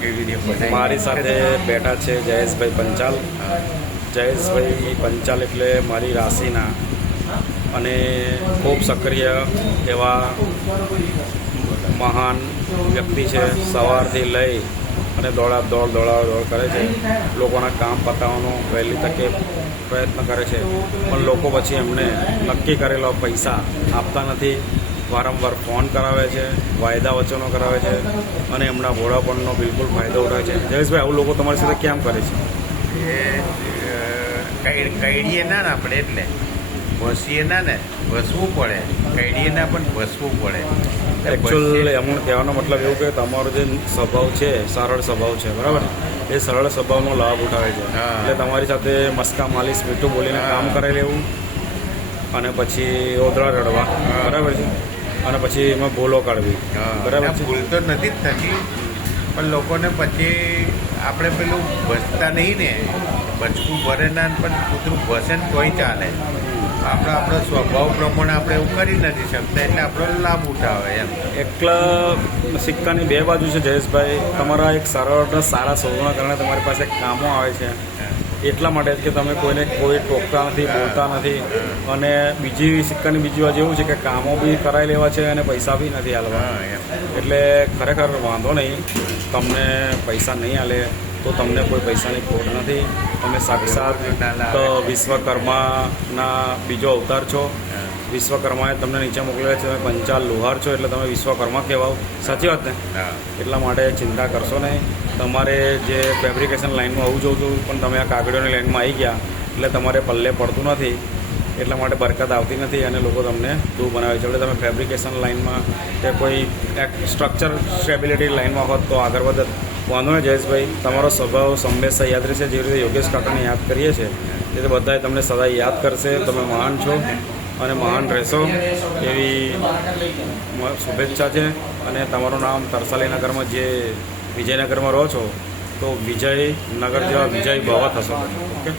કેવી રીતે બનાવી? મારી સાથે બેઠા છે જયેશભાઈ પંચાલ. જયેશભાઈ પંચાલ એટલે મારી રાશિના અને ખૂબ સક્રિય એવા મહાન વ્યક્તિ છે. સવારથી લઈ અને દોડ કરે છે. લોકોના કામ પતાવવાનો વહેલી તકે પ્રયત્ન કરે છે, પણ લોકો પછી એમને નક્કી કરેલા પૈસા આપતા નથી. વારંવાર ફોન કરાવે છે, વાયદા વચનો કરાવે છે અને એમના ભોળાપણનો બિલકુલ ફાયદો ઉઠાવે છે. જયેશભાઈ, આવું લોકો તમારી સાથે કેમ કરે છે? કઈડીએ ના ને આપણે એટલે વસીએ ના ને વસવું પડે, કઈડીએ ના પણ વસવું પડે. એકચ્યુઅલ એમનો કહેવાનો મતલબ એવું કે તમારો જે સ્વભાવ છે સરળ સ્વભાવ છે, બરાબર ને? એ સરળ સ્વભાવનો લાભ ઉઠાવે છે. એટલે તમારી સાથે મસ્કા માલિશ મીઠું બોલીને કામ કરાવી લેવું અને પછી ઓદળા રડવા, બરાબર છે? અને પછી એમાં ભૂલો કાઢવી, બરાબર છે? ભૂલ તો નથી જ થતી, પણ લોકોને પછી આપણે પેલું બચતા નહીં ને, બચકું ભરે ના પણ કૂતરું ભસે ને તોય ચાલે. આપણો સ્વભાવ પ્રમાણે આપણે એવું કરી નથી શકતા, એટલે આપણો લાભ ઉઠાવે એમ. એકલા સિક્કાની બે બાજુ છે જયેશભાઈ. તમારા એક સરળ અને સારા સ્વભાવના કારણે તમારી પાસે કામો આવે છે, એટલા માટે જ કે તમે કોઈને કોઈ ટોકતા નથી, બોલતા નથી. અને બીજી સિક્કાની બીજી બાજુ એવું છે કે કામો બી કરાવી લેવા છે અને પૈસા બી નથી હાલવા. એટલે ખરેખર વાંધો નહીં, તમને પૈસા નહીં હાલે તો તમને કોઈ પૈસાની ખોટ નથી. તમે સાક્ષાત વિશ્વકર્માના બીજો અવતાર છો. વિશ્વકર્માએ તમને નીચે મોકલેલા છે. તમે પંચાલ લુહાર છો એટલે તમે વિશ્વકર્મા કહેવાઓ. સાચી વાત ને? એટલા માટે ચિંતા કરશો નહીં. તમારે જે ફેબ્રિકેશન લાઇનમાં હોવું જોતું, પણ તમે આ કાગળિયોની લાઇનમાં આવી ગયા એટલે તમારે પલ્લે પડતું નથી. એટલા માટે બરકત આવતી નથી અને લોકો તમને દૂર બનાવે છે. એટલે તમે ફેબ્રિકેશન લાઇનમાં કે કોઈ સ્ટ્રક્ચર સ્ટેબિલિટી લાઇનમાં હોત તો આગળ વધત. વાંધો નહીં જયેશભાઈ, તમારો સ્વભાવ હંમેશા યાદ રહેશે. જે રીતે યોગેશ કાકાને યાદ કરીએ છીએ એ રીતે બધાએ તમને સદા યાદ કરશે. તમે મહાન છો અને મહાન રહેશો એવી શુભેચ્છા છે. અને તમારું નામ તરસાલી નગરમાં જે વિજયનગરમાં રહો છો તો વિજયનગર જેવા વિજય ભવા થશો. ઓકે.